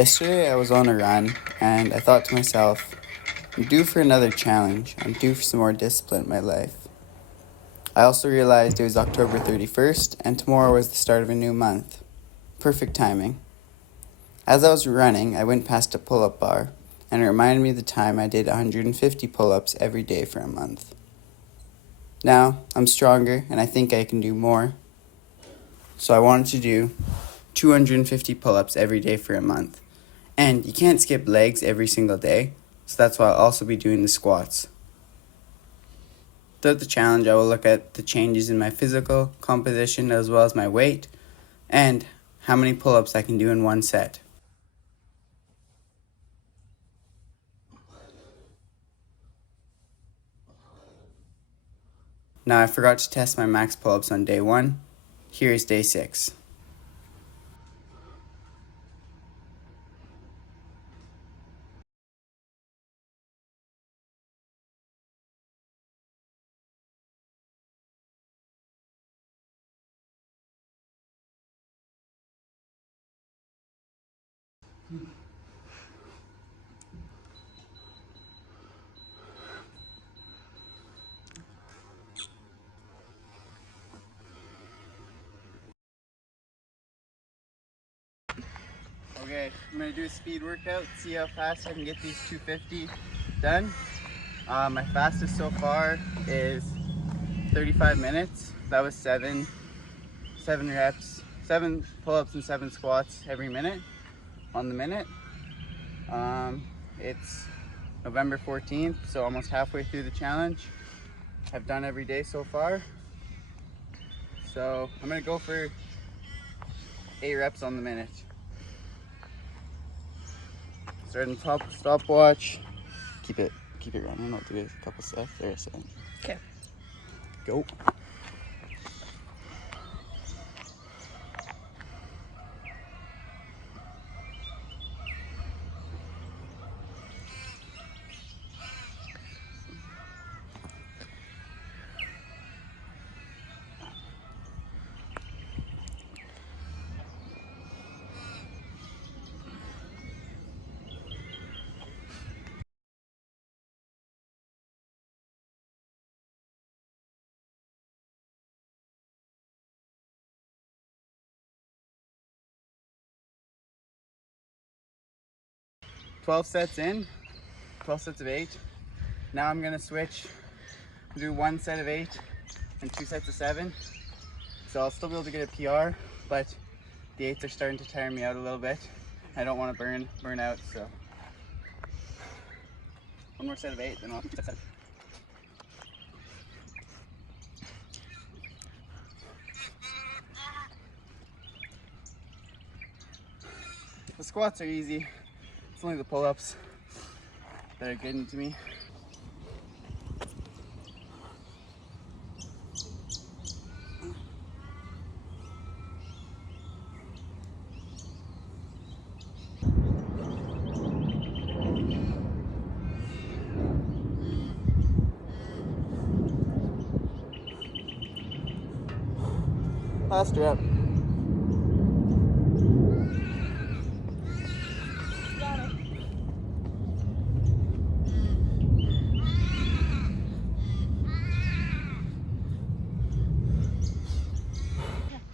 Yesterday I was on a run and I thought to myself, I'm due for another challenge. I'm due for some more discipline in my life. I also realized it was October 31st and tomorrow was the start of a new month. Perfect timing. As I was running, I went past a pull-up bar and it reminded me of the time I did 150 pull-ups every day for a month. Now, I'm stronger and I think I can do more. So I wanted to do 250 pull-ups every day for a month. And you can't skip legs every single day, so that's why I'll also be doing the squats. Throughout the challenge, I will look at the changes in my physical composition as well as my weight and how many pull-ups I can do in one set. Now I forgot to test my max pull-ups on day 1. Here is day 6. Okay, I'm going to do a speed workout, see how fast I can get these 250 done. My fastest so far is 35 minutes. That was 7 reps, 7 pull-ups and 7 squats every minute on the minute. It's November 14th, so almost halfway through the challenge. I've done every day so far. So I'm gonna go for 8 reps on the minute. Starting top stopwatch. Keep it running. I'll do a couple steps. There, so. Okay. Go. Twelve sets in. 12 sets of 8. Now I'm gonna switch. Do 1 set of 8 and 2 sets of 7. So I'll still be able to get a PR, but the 8s are starting to tire me out a little bit. I don't want to burn out, so 1 more set of 8, then I'll set 7. The squats are easy. It's only the pull-ups that are getting to me. Last rep.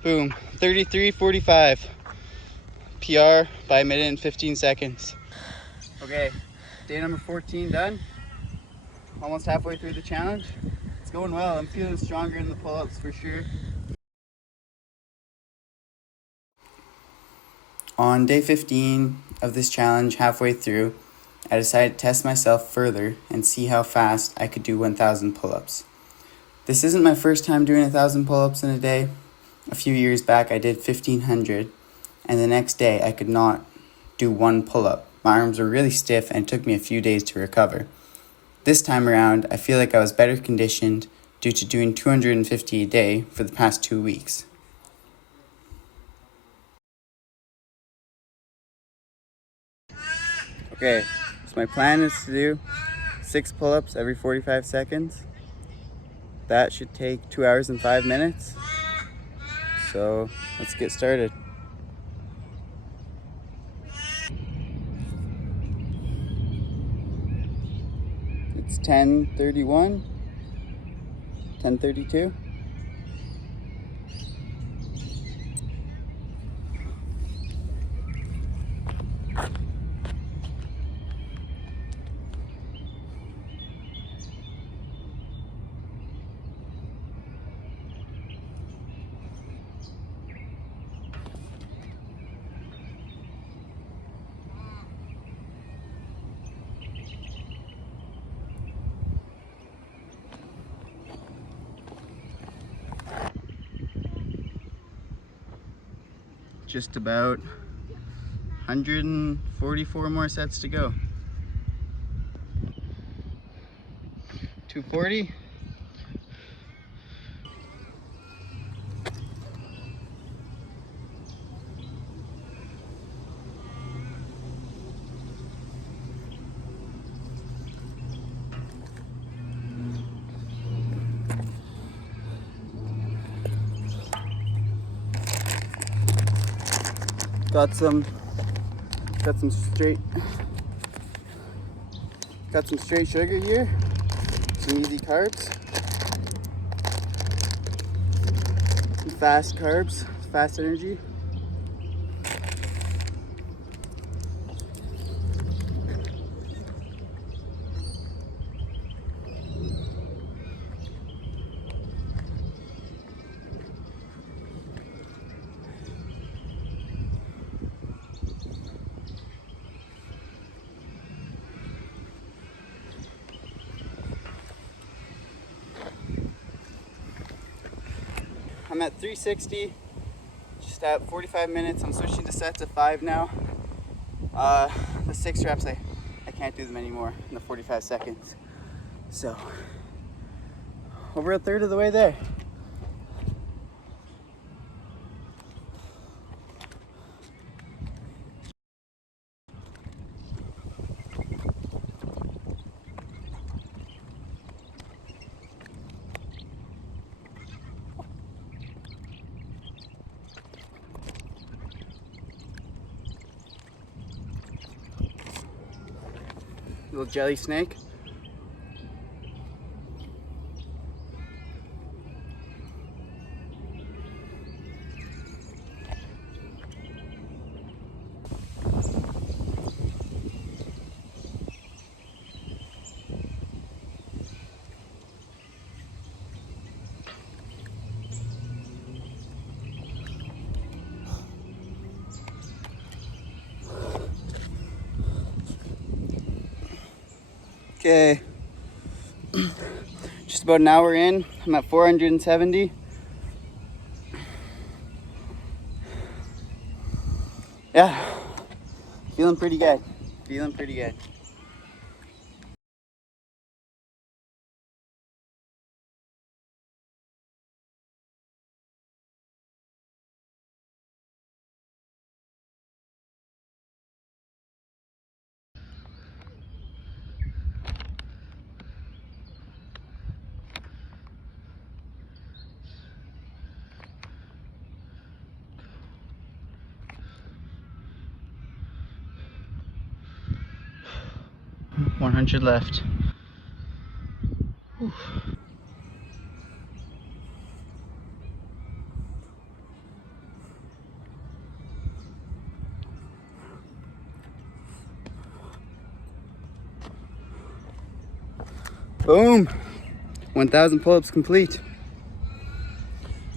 Boom, 33:45. PR by a minute and 15 seconds. Okay, day number 14 done. Almost halfway through the challenge. It's going well. I'm feeling stronger in the pull-ups for sure. On day 15 of this challenge, halfway through, I decided to test myself further and see how fast I could do 1,000 pull-ups. This isn't my first time doing 1,000 pull-ups in a day. A few years back I did 1,500, and the next day I could not do 1 pull-up. My arms were really stiff and it took me a few days to recover. This time around, I feel like I was better conditioned due to doing 250 a day for the past 2 weeks. Okay, so my plan is to do 6 pull-ups every 45 seconds. That should take 2 hours and 5 minutes. So let's get started. 10:31, 10:32. Just about 144 more sets to go. 240. Got some straight sugar here, some easy carbs, some fast carbs, fast energy. I'm at 360, just at 45 minutes. I'm switching to sets of 5 now. The 6 reps, I can't do them anymore in the 45 seconds. So, over a third of the way there. Little jelly snake. Okay, just about an hour in. I'm at 470. Yeah, feeling pretty good. Feeling pretty good. $100 left. Whew. Boom! 1,000 pull-ups complete.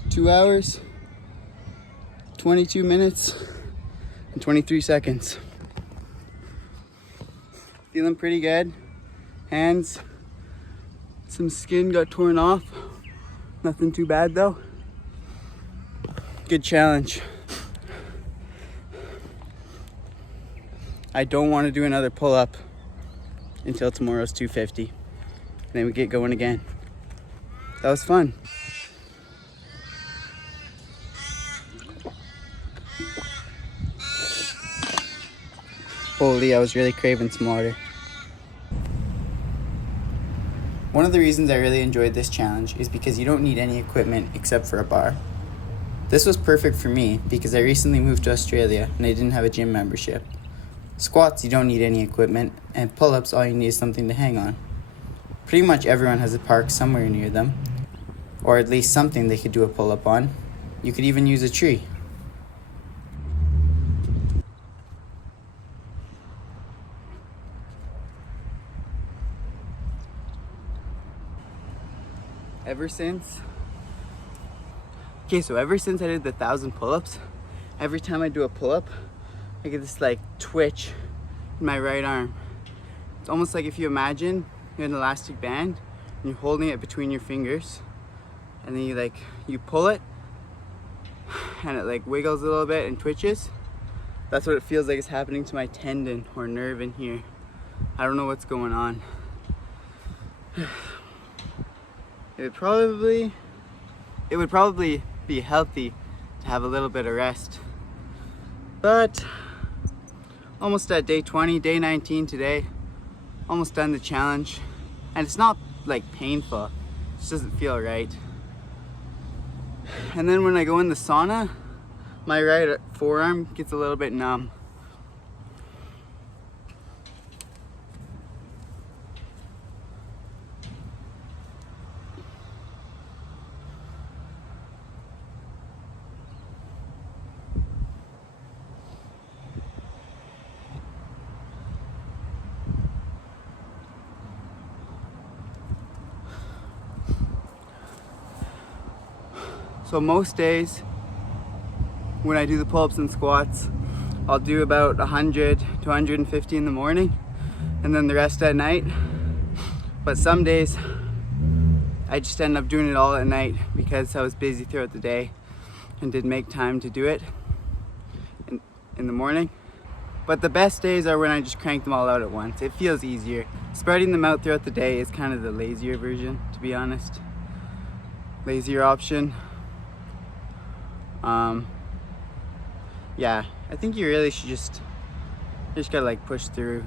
2 hours, 22 minutes, and 23 seconds. Feeling pretty good. Hands, some skin got torn off. Nothing too bad though. Good challenge. I don't want to do another pull-up until tomorrow's 250. Then we get going again. That was fun. Holy, I was really craving some water. One of the reasons I really enjoyed this challenge is because you don't need any equipment except for a bar. This was perfect for me because I recently moved to Australia and I didn't have a gym membership. Squats, you don't need any equipment, and pull-ups, all you need is something to hang on. Pretty much everyone has a park somewhere near them, or at least something they could do a pull-up on. You could even use a tree. Ever since I did the 1,000 pull-ups, every time I do a pull-up, I get this like twitch in my right arm. It's almost like if you imagine you're an elastic band and you're holding it between your fingers, and then you pull it and it like wiggles a little bit and twitches. That's what it feels like is happening to my tendon or nerve in here. I don't know what's going on. It would probably be healthy to have a little bit of rest. But almost at day 20, day 19 today, almost done the challenge. And it's not like painful, it just doesn't feel right. And then when I go in the sauna, my right forearm gets a little bit numb. So most days when I do the pull-ups and squats, I'll do about 100 to 150 in the morning and then the rest at night. But some days I just end up doing it all at night because I was busy throughout the day and didn't make time to do it in the morning. But the best days are when I just crank them all out at once. It feels easier. Spreading them out throughout the day is kind of the lazier version, to be honest. Lazier option. Yeah, I think you really should just gotta like push through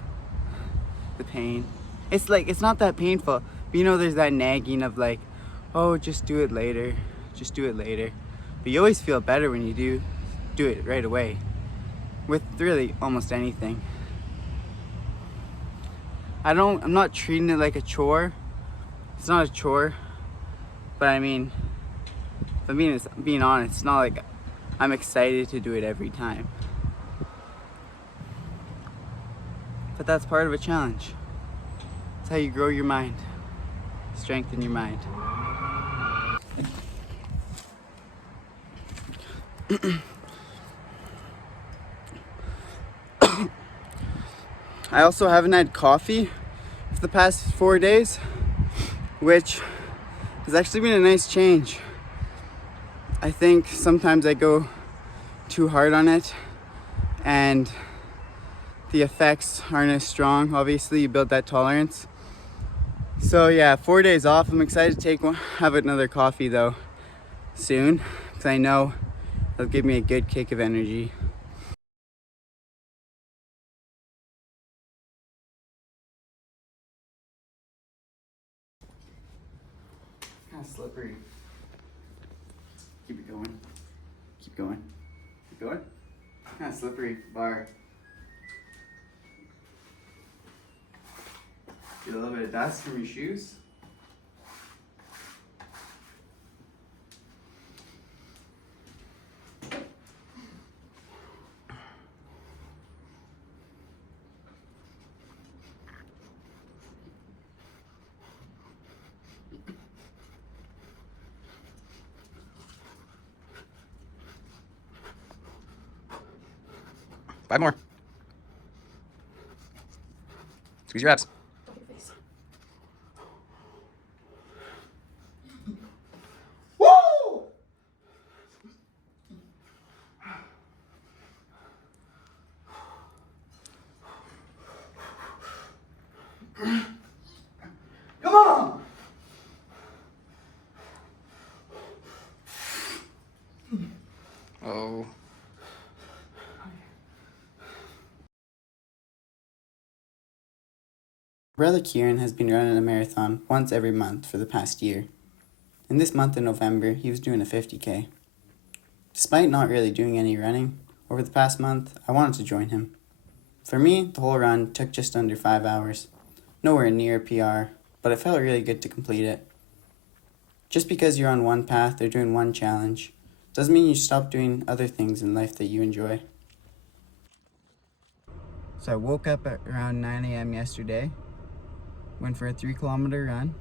the pain. It's like, it's not that painful, but you know, there's that nagging of like, oh, just do it later, just do it later. But you always feel better when you do it right away with really almost anything. I'm not treating it like a chore. It's not a chore, but I mean, if I'm being honest, it's not like I'm excited to do it every time. But that's part of a challenge. It's how you grow your mind, strengthen your mind. I also haven't had coffee for the past 4 days, which has actually been a nice change. I think sometimes I go too hard on it and the effects aren't as strong. Obviously, you build that tolerance. So yeah, 4 days off. I'm excited to have another coffee though soon, because I know it'll give me a good kick of energy. Kind of slippery. Keep it going. Keep going. Keep going. Kind of slippery bar. Get a little bit of dust from your shoes. Five more. Squeeze your abs. Woo! Come on! Oh. Brother Kieran has been running a marathon once every month for the past year. And this month in November, he was doing a 50K. Despite not really doing any running over the past month, I wanted to join him. For me, the whole run took just under 5 hours. Nowhere near PR, but it felt really good to complete it. Just because you're on one path or doing one challenge doesn't mean you stop doing other things in life that you enjoy. So I woke up at around 9 a.m. yesterday, went for a 3-kilometer run,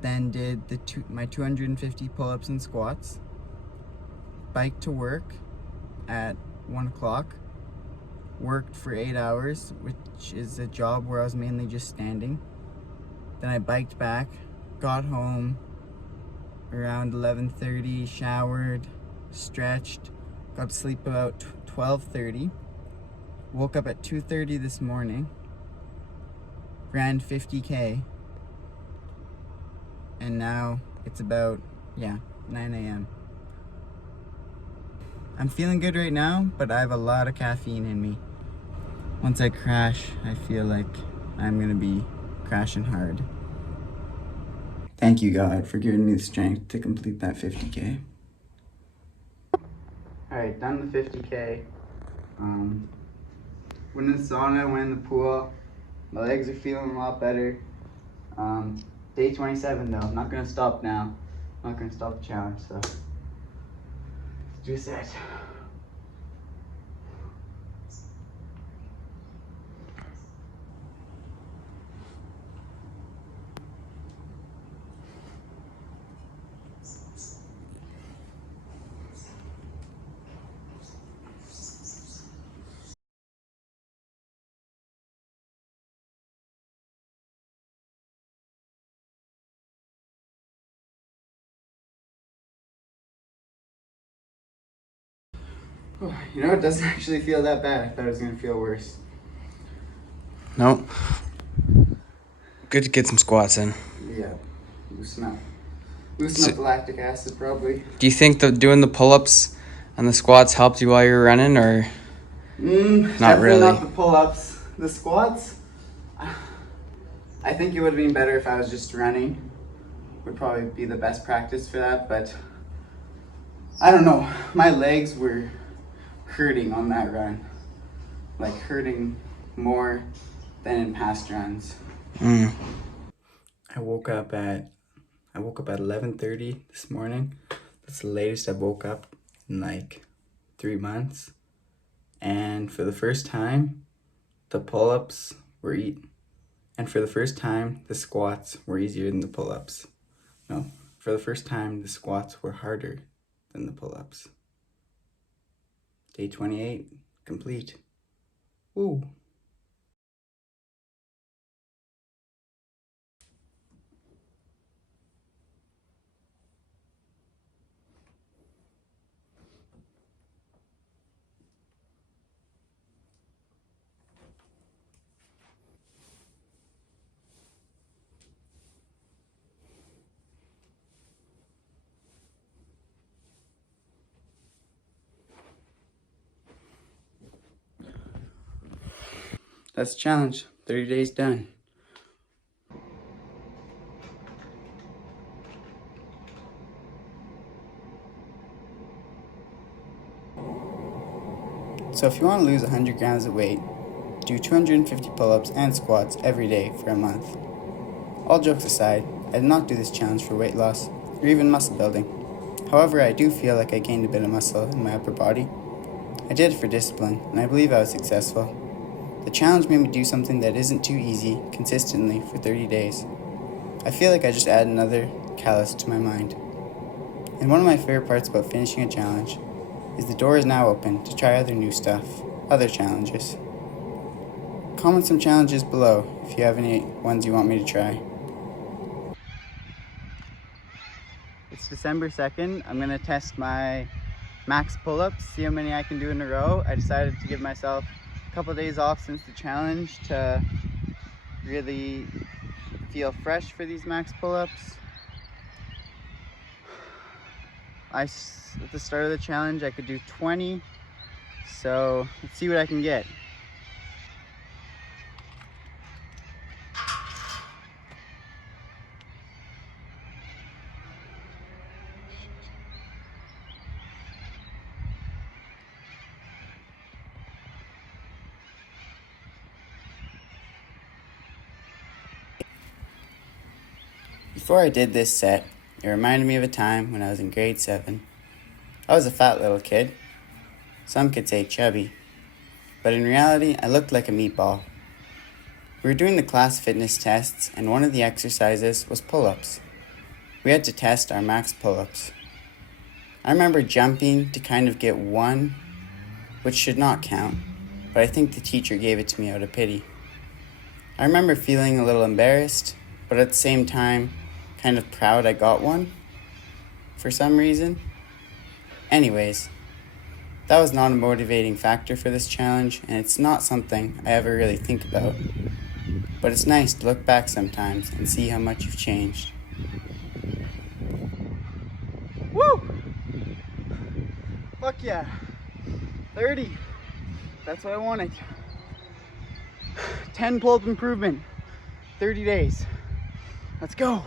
then did my 250 pull-ups and squats, biked to work at 1 o'clock, worked for 8 hours, which is a job where I was mainly just standing. Then I biked back, got home around 11:30, showered, stretched, got to sleep about 12:30, woke up at 2:30 this morning, ran 50K, and now it's about, 9 a.m. I'm feeling good right now, but I have a lot of caffeine in me. Once I crash, I feel like I'm gonna be crashing hard. Thank you, God, for giving me the strength to complete that 50K. Alright, done the 50K. Went in the sauna, went in the pool. My legs are feeling a lot better. Day 27 though, I'm not gonna stop now. I'm not gonna stop the challenge, so just it. You know, it doesn't actually feel that bad. I thought it was gonna feel worse. No. Good to get some squats in. Yeah, loosen up. Loosen up the lactic acid, probably. Do you think that doing the pull-ups and the squats helped you while you were running, or not Definitely really? not the pull-ups. The squats, I think it would have been better if I was just running. Would probably be the best practice for that, but I don't know. My legs were hurting on that run. Like hurting more than in past runs. I woke up at 11:30 this morning. That's the latest I woke up in like 3 months. And for the first time, the pull-ups were and for the first time, the squats were easier than the pull-ups. No, for the first time, the squats were harder than the pull-ups. Day 28, complete. Woo! That's the challenge. 30 days done. So if you want to lose 100 grams of weight, do 250 pull-ups and squats every day for a month. All jokes aside, I did not do this challenge for weight loss or even muscle building. However, I do feel like I gained a bit of muscle in my upper body. I did it for discipline, and I believe I was successful. The challenge made me do something that isn't too easy consistently for 30 days. I feel like I just added another callus to my mind. And one of my favorite parts about finishing a challenge is the door is now open to try other new stuff, other challenges. Comment some challenges below if you have any ones you want me to try. It's December 2nd. I'm going to test my max pull-ups, see how many I can do in a row. I decided to give myself a couple days off since the challenge to really feel fresh for these max pull-ups. At the start of the challenge, I could do 20, so let's see what I can get. Before I did this set, it reminded me of a time when I was in grade 7. I was a fat little kid. Some could say chubby. But in reality, I looked like a meatball. We were doing the class fitness tests, and one of the exercises was pull-ups. We had to test our max pull-ups. I remember jumping to kind of get one, which should not count, but I think the teacher gave it to me out of pity. I remember feeling a little embarrassed, but at the same time, kind of proud I got one, for some reason. Anyways, that was not a motivating factor for this challenge, and it's not something I ever really think about. But it's nice to look back sometimes and see how much you've changed. Woo! Fuck yeah. 30. That's what I wanted. 10 pull-up improvement. 30 days. Let's go.